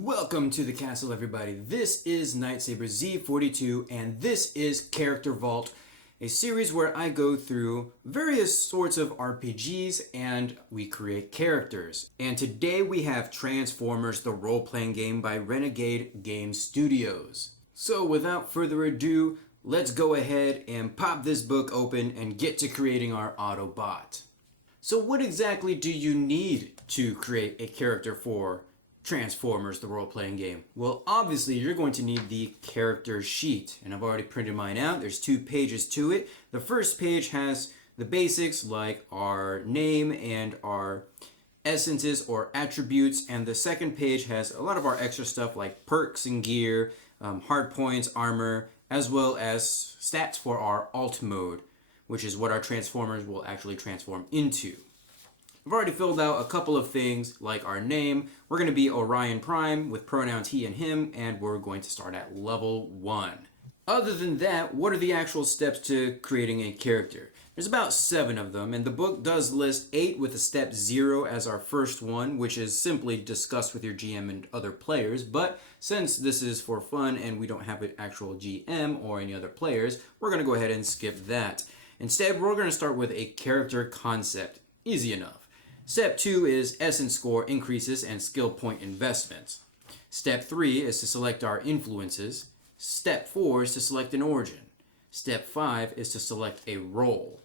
Welcome to the castle, everybody. This is Nightsaber Z42, and this is Character Vault, a series where I go through various sorts of RPGs and we create characters. And today we have Transformers, the role-playing game by Renegade Game Studios. So without further ado, let's go ahead and pop this book open and get to creating our Autobot. So what exactly do you need to create a character for Transformers, the role-playing game? Well, obviously, you're going to need the character sheet, and I've already printed mine out. There's 2 pages to it. The first page has the basics like our name and our essences or attributes, and the second page has a lot of our extra stuff like perks and gear, hard points, armor, as well as stats for our alt mode, which is what our Transformers will actually transform into. I've already filled out a couple of things like our name. We're going to be Orion Prime with pronouns he and him, and we're going to start at level 1. Other than that, what are the actual steps to creating a character? There's about 7 of them, and the book does list 8 with a step 0 as our first one, which is simply discussed with your GM and other players. But since this is for fun and we don't have an actual GM or any other players, we're going to go ahead and skip that. Instead, we're going to start with a character concept. Easy enough. Step 2 is essence score increases and skill point investments. Step 3 is to select our influences. Step 4 is to select an origin. Step 5 is to select a role.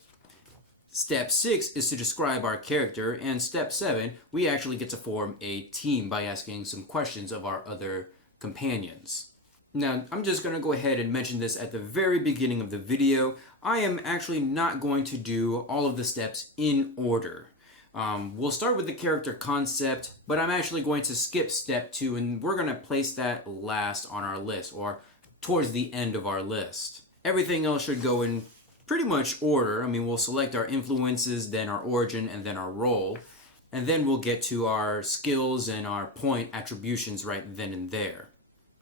Step 6 is to describe our character, and Step 7, we actually get to form a team by asking some questions of our other companions. Now, I'm just going to go ahead and mention this at the very beginning of the video. I am actually not going to do all of the steps in order. We'll start with the character concept, but I'm actually going to skip step 2, and we're going to place that last on our list, or towards the end of our list. Everything else should go in pretty much order. I mean, we'll select our influences, then our origin, and then our role, and then we'll get to our skills and our point attributions right then and there.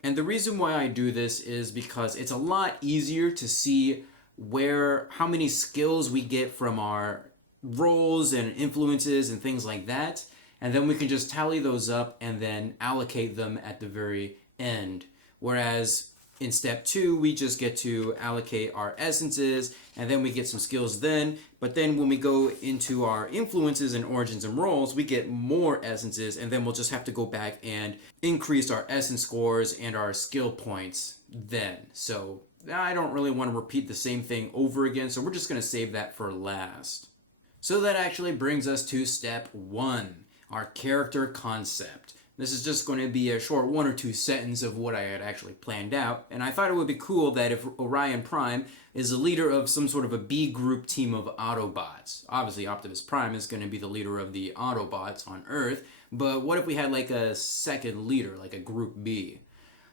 And the reason why I do this is because it's a lot easier to see how many skills we get from our roles and influences and things like that, and then we can just tally those up and then allocate them at the very end. Whereas in step 2 we just get to allocate our essences and then we get some skills then, but then when we go into our influences and origins and roles, we get more essences, and then we'll just have to go back and increase our essence scores and our skill points then. So I don't really want to repeat the same thing over again, so we're just going to save that for last. So that actually brings us to step 1, our character concept. This is just going to be a short 1 or 2 sentence of what I had actually planned out, and I thought it would be cool that if Orion Prime is the leader of some sort of a B group team of Autobots. Obviously Optimus Prime is going to be the leader of the Autobots on Earth, but what if we had like a second leader, like a group B?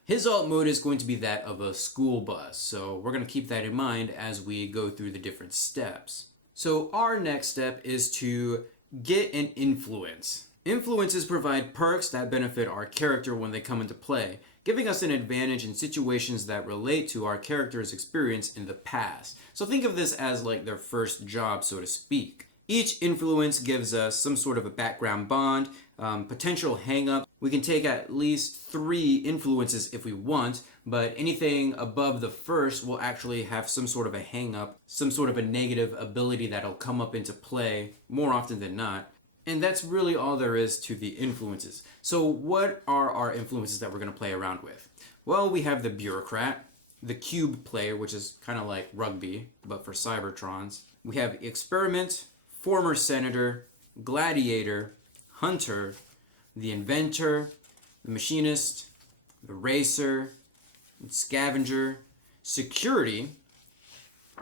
His alt mode is going to be that of a school bus, so we're going to keep that in mind as we go through the different steps. So our next step is to get an influence. Influences provide perks that benefit our character when they come into play, giving us an advantage in situations that relate to our character's experience in the past. So think of this as like their first job, so to speak. Each influence gives us some sort of a background bond, potential hang-up. We can take at least 3 influences if we want, but anything above the first will actually have some sort of a hang-up, some sort of a negative ability that'll come up into play more often than not. And that's really all there is to the influences. So what are our influences that we're going to play around with? Well, we have the Bureaucrat, the Cube Player, which is kind of like rugby, but for Cybertrons. We have Experiment, Former Senator, Gladiator, Hunter, the Inventor, the Machinist, the Racer, Scavenger, Security,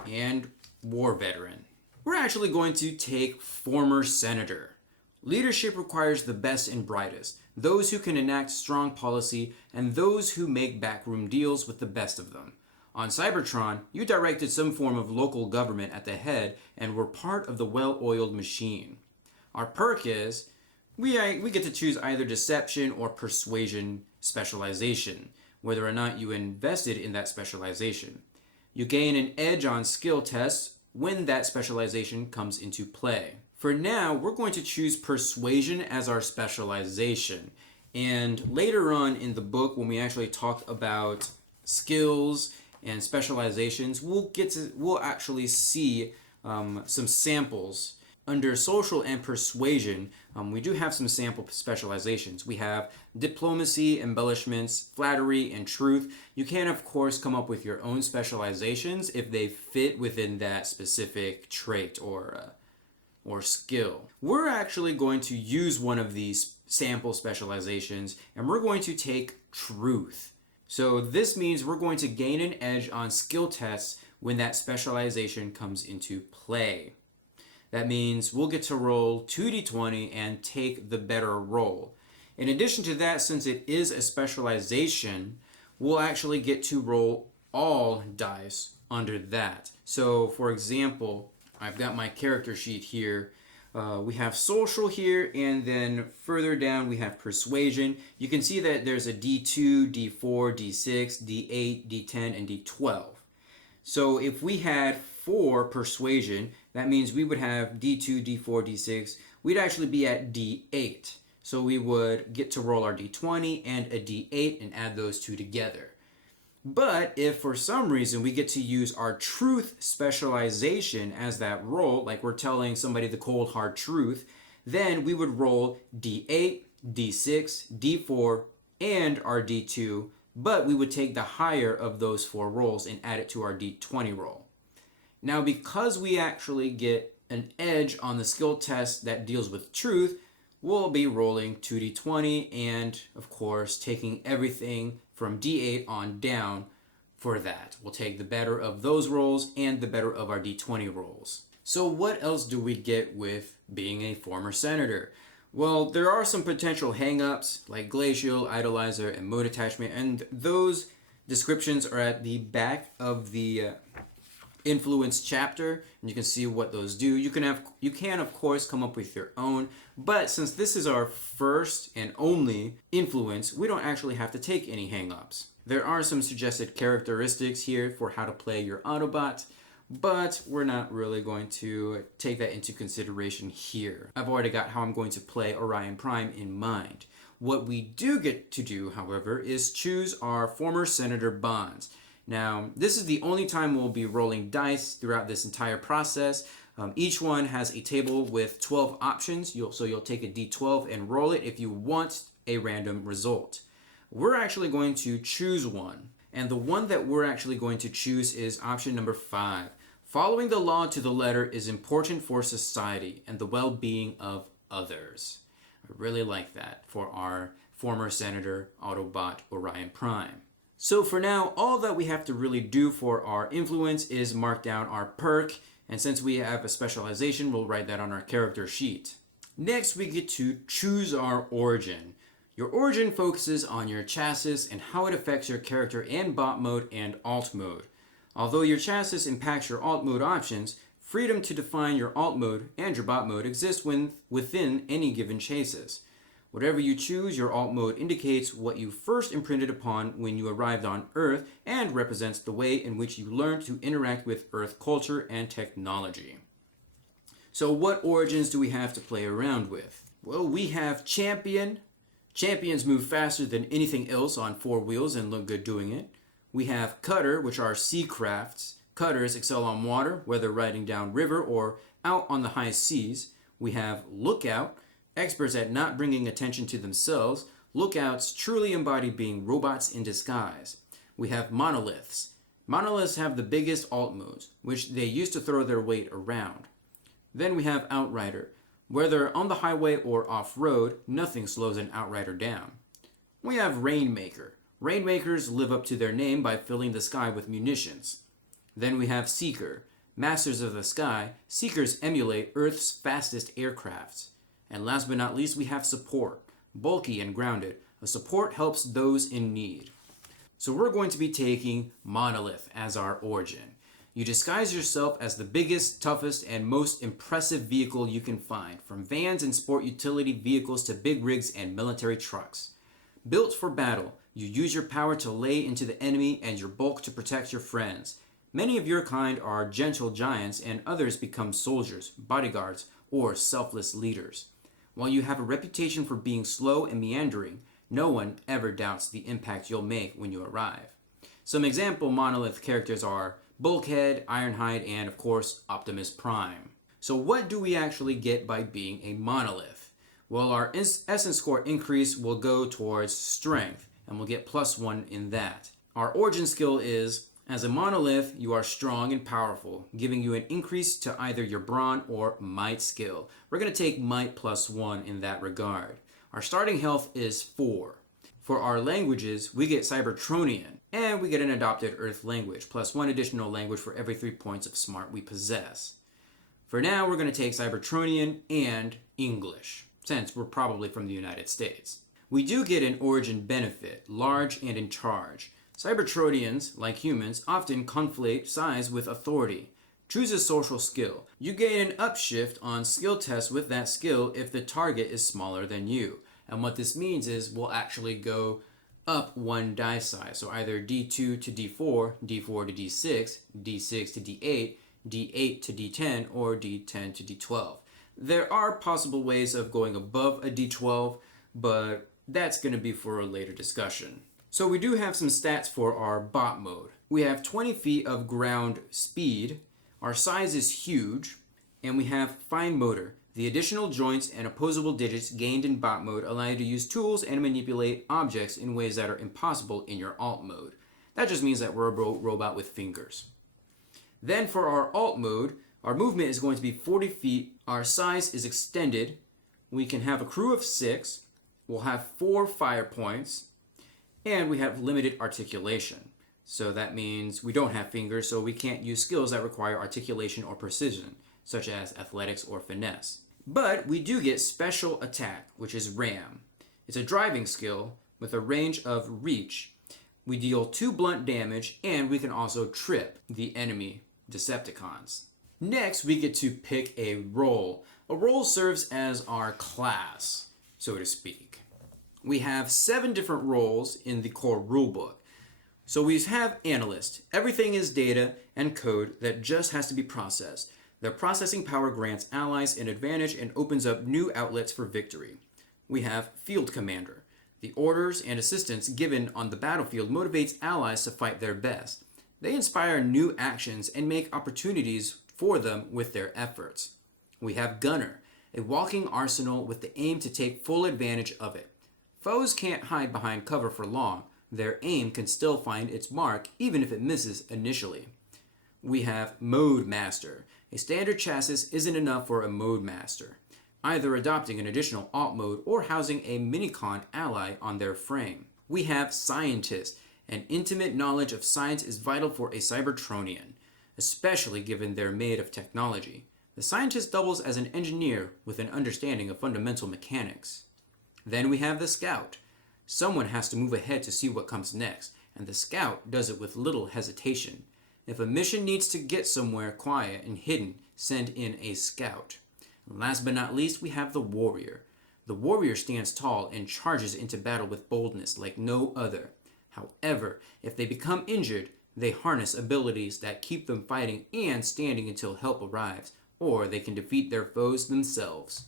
and War Veteran. We're actually going to take Former Senator. Leadership requires the best and brightest, those who can enact strong policy, and those who make backroom deals with the best of them. On Cybertron, you directed some form of local government at the head and were part of the well-oiled machine. Our perk is, we get to choose either Deception or Persuasion specialization, whether or not you invested in that specialization. You gain an edge on skill tests when that specialization comes into play. For now, we're going to choose Persuasion as our specialization, And later on in the book, when we actually talk about skills and specializations, we'll actually see some samples. Under social and persuasion, we do have some sample specializations. We have diplomacy, embellishments, flattery, and truth. You can, of course, come up with your own specializations if they fit within that specific trait or skill. We're actually going to use one of these sample specializations, and we're going to take truth. So this means we're going to gain an edge on skill tests when that specialization comes into play. That means we'll get to roll 2d20 and take the better roll. In addition to that, since it is a specialization, we'll actually get to roll all dice under that. So for example, I've got my character sheet here. We have social here, and then further down we have persuasion. You can see that there's a D2, D4, D6, D8, D10, and D12. So if we had 4 persuasion, that means we would have D2, D4, D6. We'd actually be at D8. So we would get to roll our D20 and a D8 and add those two together. But if for some reason we get to use our truth specialization as that roll, like we're telling somebody the cold hard truth, then we would roll D8, D6, D4, and our D2, but we would take the higher of those 4 rolls and add it to our D20 roll. Now, because we actually get an edge on the skill test that deals with truth, we'll be rolling 2d20 and, of course, taking everything from d8 on down for that. We'll take the better of those rolls and the better of our d20 rolls. So what else do we get with being a former senator? Well, there are some potential hang-ups like glacial, idolizer, and mood attachment, and those descriptions are at the back of the influence chapter, and you can see what those do. You can of course come up with your own, but since this is our first and only influence, we don't actually have to take any hang-ups. There are some suggested characteristics here for how to play your Autobot, but we're not really going to take that into consideration here. I've already got how I'm going to play Orion Prime in mind. What we do get to do, however, is choose our former senator bonds. Now, this is the only time we'll be rolling dice throughout this entire process. Each one has a table with 12 options, so you'll take a d12 and roll it if you want a random result. We're actually going to choose one, and the one that we're actually going to choose is option number 5. Following the law to the letter is important for society and the well-being of others. I really like that for our former Senator Autobot Orion Prime. So for now, all that we have to really do for our influence is mark down our perk, and since we have a specialization, we'll write that on our character sheet. Next, we get to choose our origin. Your origin focuses on your chassis and how it affects your character in bot mode and alt mode. Although your chassis impacts your alt mode options, freedom to define your alt mode and your bot mode exists within any given chassis. Whatever you choose, your alt mode indicates what you first imprinted upon when you arrived on Earth and represents the way in which you learned to interact with Earth culture and technology. So what origins do we have to play around with? Well, we have Champion. Champions move faster than anything else on 4 wheels and look good doing it. We have Cutter, which are sea crafts. Cutters excel on water, whether riding down river or out on the high seas. We have Lookout, experts at not bringing attention to themselves. Lookouts truly embody being robots in disguise. We have Monoliths. Monoliths have the biggest alt modes, which they use to throw their weight around. Then we have Outrider. Whether on the highway or off-road, nothing slows an Outrider down. We have Rainmaker. Rainmakers live up to their name by filling the sky with munitions. Then we have Seeker. Masters of the sky, Seekers emulate Earth's fastest aircrafts. And last but not least, we have Support. Bulky and grounded, a support helps those in need. So we're going to be taking Monolith as our origin. You disguise yourself as the biggest, toughest, and most impressive vehicle you can find, from vans and sport utility vehicles to big rigs and military trucks. Built for battle, you use your power to lay into the enemy and your bulk to protect your friends. Many of your kind are gentle giants, and others become soldiers, bodyguards, or selfless leaders. While you have a reputation for being slow and meandering, No one ever doubts the impact you'll make when you arrive. Some example monolith characters are Bulkhead, Ironhide, and of course Optimus Prime. So what do we actually get by being a monolith? Well, our essence score increase will go towards strength, and we'll get +1 in that. Our origin skill is, as a monolith, you are strong and powerful, giving you an increase to either your brawn or might skill. We're going to take might +1 in that regard. Our starting health is 4. For our languages, we get Cybertronian, and we get an adopted Earth language, +1 additional language for every 3 points of smart we possess. For now, we're going to take Cybertronian and English, since we're probably from the United States. We do get an origin benefit, large and in charge. Cybertronians, like humans, often conflate size with authority. Choose a social skill. You gain an upshift on skill tests with that skill if the target is smaller than you. And what this means is we'll actually go up 1 die size. So either D2 to D4, D4 to D6, D6 to D8, D8 to D10, or D10 to D12. There are possible ways of going above a D12, but that's going to be for a later discussion. So we do have some stats for our bot mode. We have 20 feet of ground speed, our size is huge, and we have fine motor. The additional joints and opposable digits gained in bot mode allow you to use tools and manipulate objects in ways that are impossible in your alt mode. That just means that we're a robot with fingers. Then for our alt mode, our movement is going to be 40 feet, our size is extended, we can have a crew of 6, we'll have 4 fire points, and we have limited articulation. So that means we don't have fingers, so we can't use skills that require articulation or precision, such as athletics or finesse. But we do get special attack, which is ram. It's a driving skill with a range of reach. We deal 2 blunt damage, and we can also trip the enemy Decepticons. Next, we get to pick a role. A role serves as our class, so to speak. We have 7 different roles in the core rulebook. So we have analyst. Everything is data and code that just has to be processed. Their processing power grants allies an advantage and opens up new outlets for victory. We have field commander. The orders and assistance given on the battlefield motivates allies to fight their best. They inspire new actions and make opportunities for them with their efforts. We have gunner, a walking arsenal with the aim to take full advantage of it. Foes can't hide behind cover for long. Their aim can still find its mark even if it misses initially. We have mode master. A standard chassis isn't enough for a mode master, either adopting an additional alt mode or housing a minicon ally on their frame. We have scientist. An intimate knowledge of science is vital for a Cybertronian, especially given they're made of technology. The scientist doubles as an engineer with an understanding of fundamental mechanics. Then we have the scout. Someone has to move ahead to see what comes next, and the scout does it with little hesitation. If a mission needs to get somewhere quiet and hidden, send in a scout. And last but not least, we have the warrior. The warrior stands tall and charges into battle with boldness like no other. However, if they become injured, they harness abilities that keep them fighting and standing until help arrives, or they can defeat their foes themselves.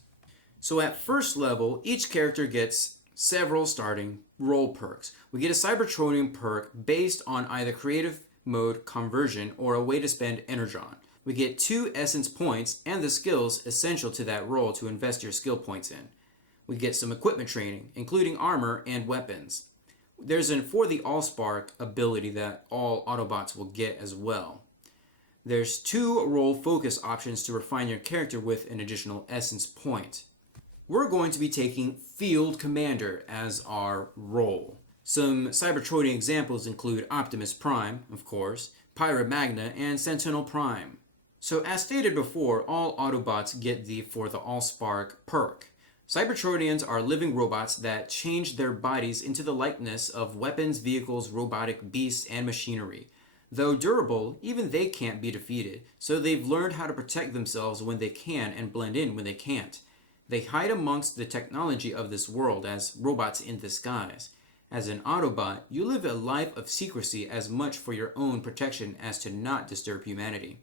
So at first level, each character gets several starting role perks. We get a Cybertronian perk based on either creative mode conversion or a way to spend energon. We get 2 essence points and the skills essential to that role to invest your skill points in. We get some equipment training, including armor and weapons. There's an For the Allspark ability that all Autobots will get as well. There's 2 role focus options to refine your character with an additional essence point. We're going to be taking Field Commander as our role. Some Cybertronian examples include Optimus Prime, of course, Pyra Magna, and Sentinel Prime. So as stated before, all Autobots get the For the Allspark perk. Cybertronians are living robots that change their bodies into the likeness of weapons, vehicles, robotic beasts, and machinery. Though durable, even they can't be defeated, so they've learned how to protect themselves when they can and blend in when they can't. They hide amongst the technology of this world as robots in disguise. As an Autobot, you live a life of secrecy as much for your own protection as to not disturb humanity.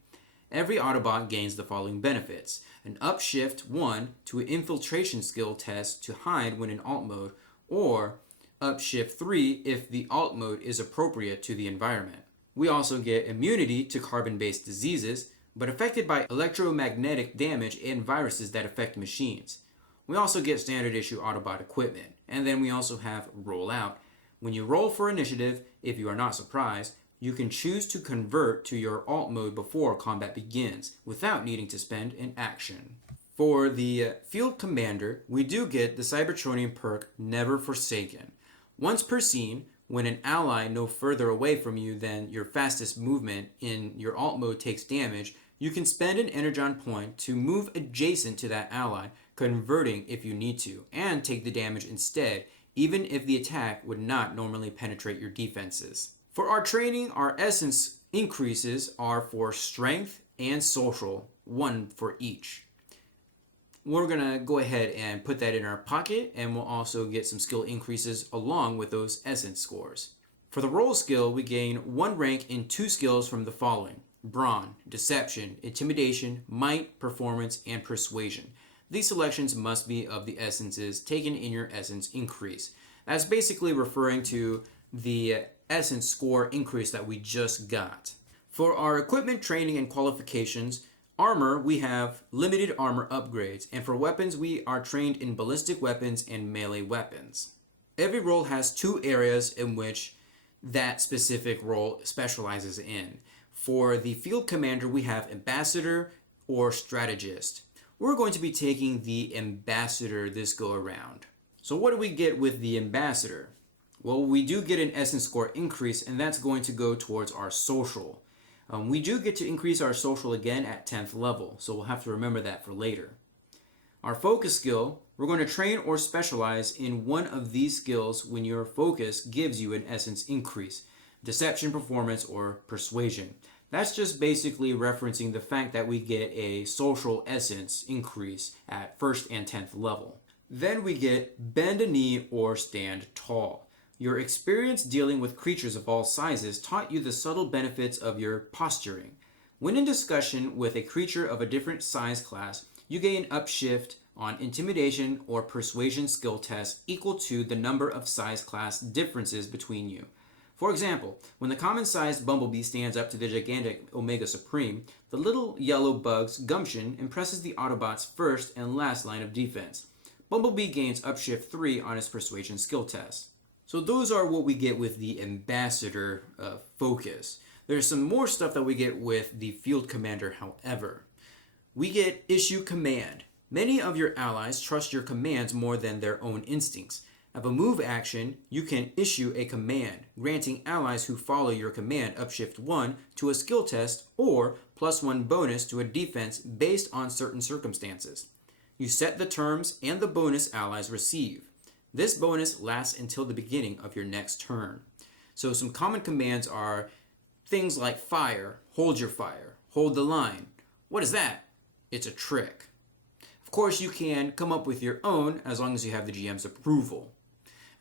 Every Autobot gains the following benefits: an upshift 1 to an infiltration skill test to hide when in alt mode, or upshift 3 if the alt mode is appropriate to the environment. We also get immunity to carbon-based diseases, but affected by electromagnetic damage and viruses that affect machines. We also get standard issue Autobot equipment, and then we also have rollout. When you roll for initiative, if you are not surprised, you can choose to convert to your alt mode before combat begins, without needing to spend an action. For the Field Commander, we do get the Cybertronian perk Never Forsaken. Once per scene, when an ally no further away from you than your fastest movement in your alt mode takes damage, you can spend an Energon point to move adjacent to that ally, converting if you need to, and take the damage instead, even if the attack would not normally penetrate your defenses. For our training, our essence increases are for Strength and Social, 1 for each. We're going to go ahead and put that in our pocket, and we'll also get some skill increases along with those essence scores. For the roll skill, we gain 1 rank in 2 skills from the following: Brawn, Deception, Intimidation, Might, Performance, and Persuasion. These selections must be of the essences taken in your essence increase. That's basically referring to the essence score increase that we just got. For our equipment training and qualifications, armor, we have limited armor upgrades, and for weapons, we are trained in ballistic weapons and melee weapons. Every role has 2 areas in which that specific role specializes in. For the Field Commander, we have Ambassador or Strategist. We're going to be taking the Ambassador this go around. So what do we get with the Ambassador? Well, we do get an essence score increase, and that's going to go towards our social. We do get to increase our social again at 10th level, so we'll have to remember that for later. Our focus skill, we're going to train or specialize in one of these skills when your focus gives you an essence increase: Deception, Performance, or Persuasion. That's just basically referencing the fact that we get a social essence increase at 1st and 10th level. Then we get Bend a Knee or Stand Tall. Your experience dealing with creatures of all sizes taught you the subtle benefits of your posturing. When in discussion with a creature of a different size class, you gain upshift on Intimidation or Persuasion skill tests equal to the number of size class differences between you. For example, when the common-sized bumblebee stands up to the gigantic Omega Supreme, the little yellow bug's gumption impresses the Autobot's first and last line of defense. Bumblebee gains upshift 3 on his Persuasion skill test. So those are what we get with the Ambassador focus. There's some more stuff that we get with the Field Commander, however. We get Issue Command. Many of your allies trust your commands more than their own instincts. As a move action, you can issue a command, granting allies who follow your command upshift 1 to a skill test or +1 bonus to a defense based on certain circumstances. You set the terms and the bonus allies receive. This bonus lasts until the beginning of your next turn. So some common commands are things like fire, hold your fire, hold the line. What is that? It's a trick. Of course, you can come up with your own as long as you have the GM's approval.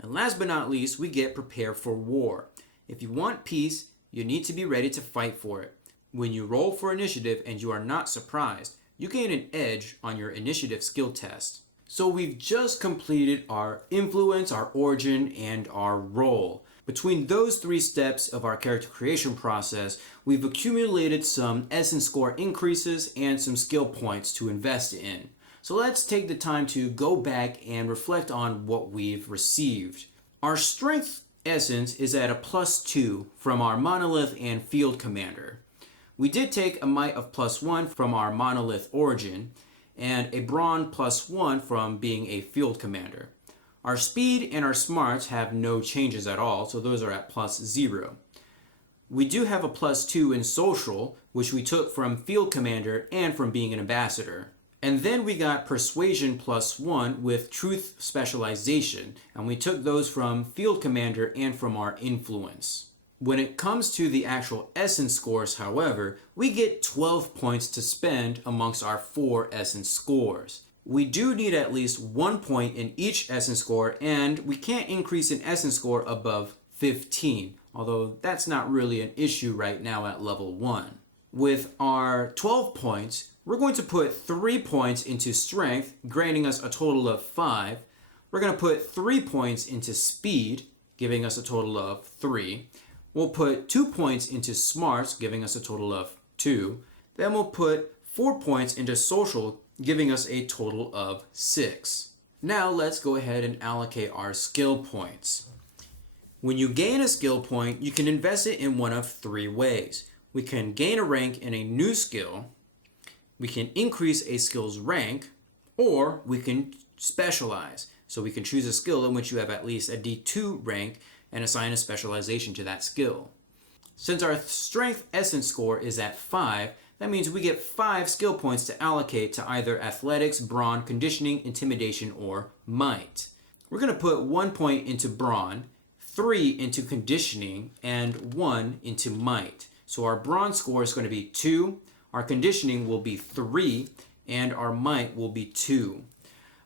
And last but not least, we get prepare for war. If you want peace, you need to be ready to fight for it. When you roll for initiative and you are not surprised, you gain an edge on your initiative skill test. So we've just completed our influence, our origin, and our role. Between those 3 steps of our character creation process, we've accumulated some essence score increases and some skill points to invest in. So let's take the time to go back and reflect on what we've received. Our strength essence is at a +2 from our Monolith and Field Commander. We did take a might of +1 from our Monolith origin, and a brawn +1 from being a Field Commander. Our speed and our smarts have no changes at all, so those are at +0. We do have a +2 in social, which we took from Field Commander and from being an Ambassador. And then we got Persuasion +1 with Truth Specialization, and we took those from Field Commander and from our Influence. When it comes to the actual essence scores, however, we get 12 points to spend amongst our 4 essence scores. We do need at least 1 point in each essence score, and we can't increase an essence score above 15, although that's not really an issue right now at level 1. With our 12 points, we're going to put 3 points into strength, granting us a total of 5, We're going to put 3 points into speed, giving us a total of 3. We'll put 2 points into smarts, giving us a total of 2. Then we'll put 4 points into social, giving us a total of 6. Now let's go ahead and allocate our skill points. When you gain a skill point, you can invest it in one of 3 ways. We can gain a rank in a new skill, we can increase a skill's rank, or we can specialize. So we can choose a skill in which you have at least a D2 rank and assign a specialization to that skill. Since our strength essence score is at 5, that means we get 5 skill points to allocate to either athletics, brawn, conditioning, intimidation, or might. We're going to put 1 point into brawn, 3 into conditioning, and 1 into might. So our brawn score is going to be 2, our conditioning will be 3, and our might will be 2.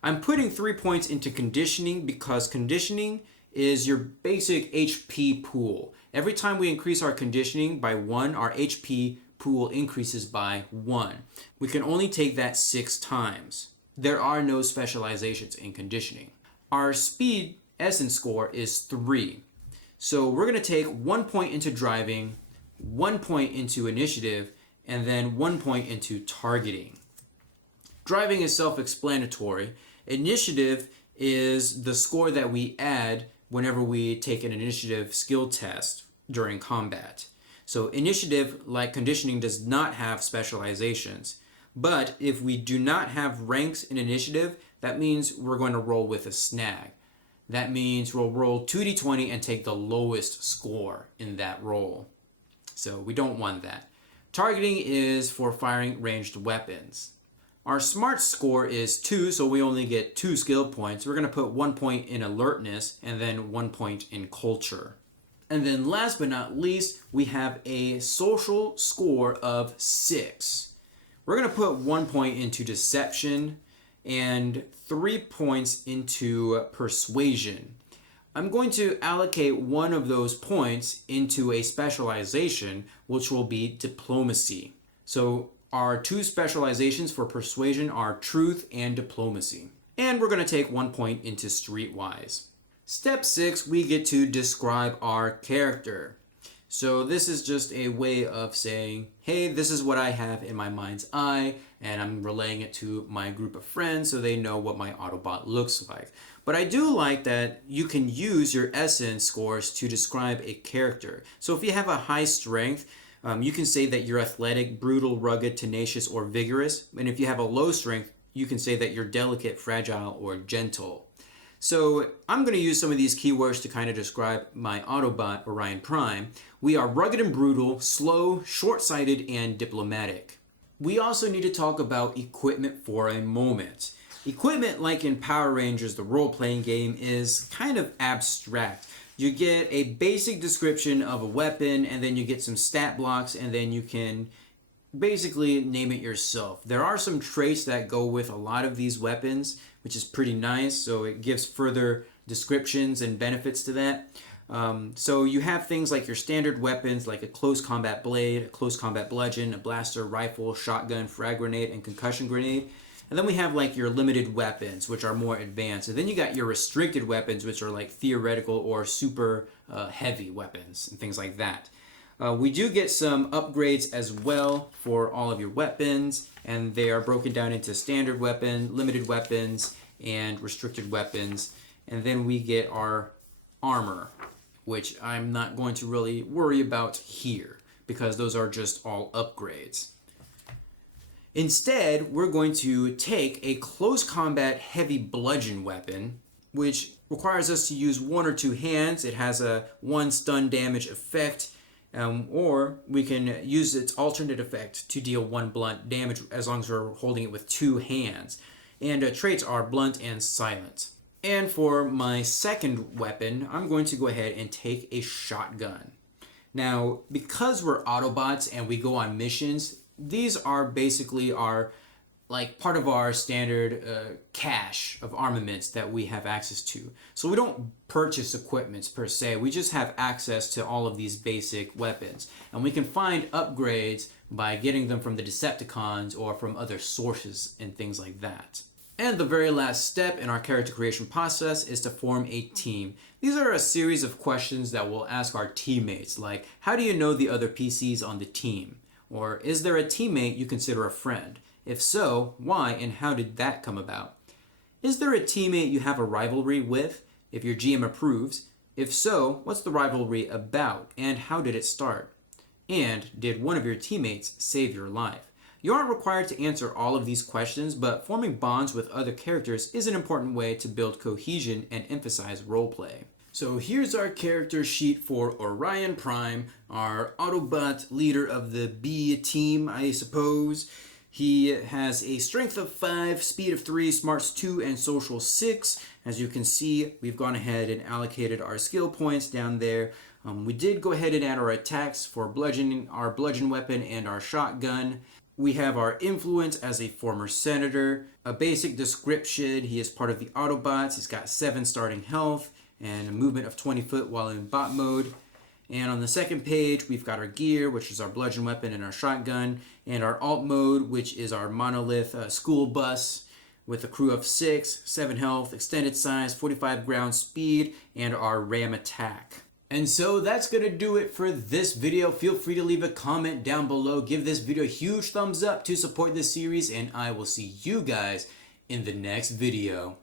I'm putting 3 points into conditioning because conditioning is your basic HP pool. Every time we increase our conditioning by 1, our HP pool increases by 1. We can only take that 6 times. There are no specializations in conditioning. Our speed essence score is 3. So we're going to take 1 point into driving, 1 point into initiative, and then 1 point into targeting. Driving is self-explanatory. Initiative is the score that we add whenever we take an initiative skill test during combat. So initiative, like conditioning, does not have specializations. But if we do not have ranks in initiative, that means we're going to roll with a snag. That means we'll roll 2d20 and take the lowest score in that roll. So we don't want that. Targeting is for firing ranged weapons. Our smart score is 2, so we only get 2 skill points. We're going to put 1 point in alertness and then 1 point in culture. And then last but not least, we have a social score of 6. We're going to put 1 point into deception and 3 points into persuasion. I'm going to allocate one of those points into a specialization, which will be diplomacy. So our 2 specializations for persuasion are truth and diplomacy. And we're going to take 1 point into streetwise. Step 6, we get to describe our character. So this is just a way of saying, hey, this is what I have in my mind's eye, and I'm relaying it to my group of friends so they know what my Autobot looks like. But I do like that you can use your essence scores to describe a character. So if you have a high strength, you can say that you're athletic, brutal, rugged, tenacious, or vigorous. And if you have a low strength, you can say that you're delicate, fragile, or gentle. So I'm going to use some of these keywords to kind of describe my Autobot, Orion Prime. We are rugged and brutal, slow, short-sighted, and diplomatic. We also need to talk about equipment for a moment. Equipment, like in Power Rangers, the role-playing game, is kind of abstract. You get a basic description of a weapon, and then you get some stat blocks, and then you can basically name it yourself. There are some traits that go with a lot of these weapons, which is pretty nice, so it gives further descriptions and benefits to that. So you have things like your standard weapons, like a close combat blade, a close combat bludgeon, a blaster, rifle, shotgun, frag grenade, and concussion grenade. And then we have like your limited weapons, which are more advanced. And then you got your restricted weapons, which are like theoretical or super heavy weapons and things like that. We do get some upgrades as well for all of your weapons, and they are broken down into standard weapon, limited weapons, and restricted weapons. And then we get our armor, which I'm not going to really worry about here because those are just all upgrades. Instead, we're going to take a close combat heavy bludgeon weapon, which requires us to use 1 or 2 hands. It has a 1 stun damage effect, or we can use its alternate effect to deal 1 blunt damage as long as we're holding it with 2 hands. And traits are blunt and silent. And for my second weapon, I'm going to go ahead and take a shotgun. Now, because we're Autobots and we go on missions, these are basically like part of our standard cache of armaments that we have access to. So we don't purchase equipments per se, we just have access to all of these basic weapons. And we can find upgrades by getting them from the Decepticons or from other sources and things like that. And the very last step in our character creation process is to form a team. These are a series of questions that we'll ask our teammates, like how do you know the other PCs on the team? Or is there a teammate you consider a friend? If so, why and how did that come about? Is there a teammate you have a rivalry with, if your GM approves? If so, what's the rivalry about and how did it start? And did one of your teammates save your life? You aren't required to answer all of these questions, but forming bonds with other characters is an important way to build cohesion and emphasize roleplay. So here's our character sheet for Orion Prime, our Autobot leader of the B team, I suppose. He has a strength of 5, speed of 3, smarts 2, and social 6. As you can see, we've gone ahead and allocated our skill points down there. We did go ahead and add our attacks for bludgeoning, our bludgeon weapon, and our shotgun. We have our influence as a former senator, a basic description. He is part of the Autobots. He's got 7 starting health and a movement of 20 foot while in bot mode. And on the second page, we've got our gear, which is our bludgeon weapon and our shotgun, and our alt mode, which is our monolith school bus with a crew of 6, 7 health, extended size, 45 ground speed, and our ram attack. And so that's going to do it for this video. Feel free to leave a comment down below. Give this video a huge thumbs up to support this series, and I will see you guys in the next video.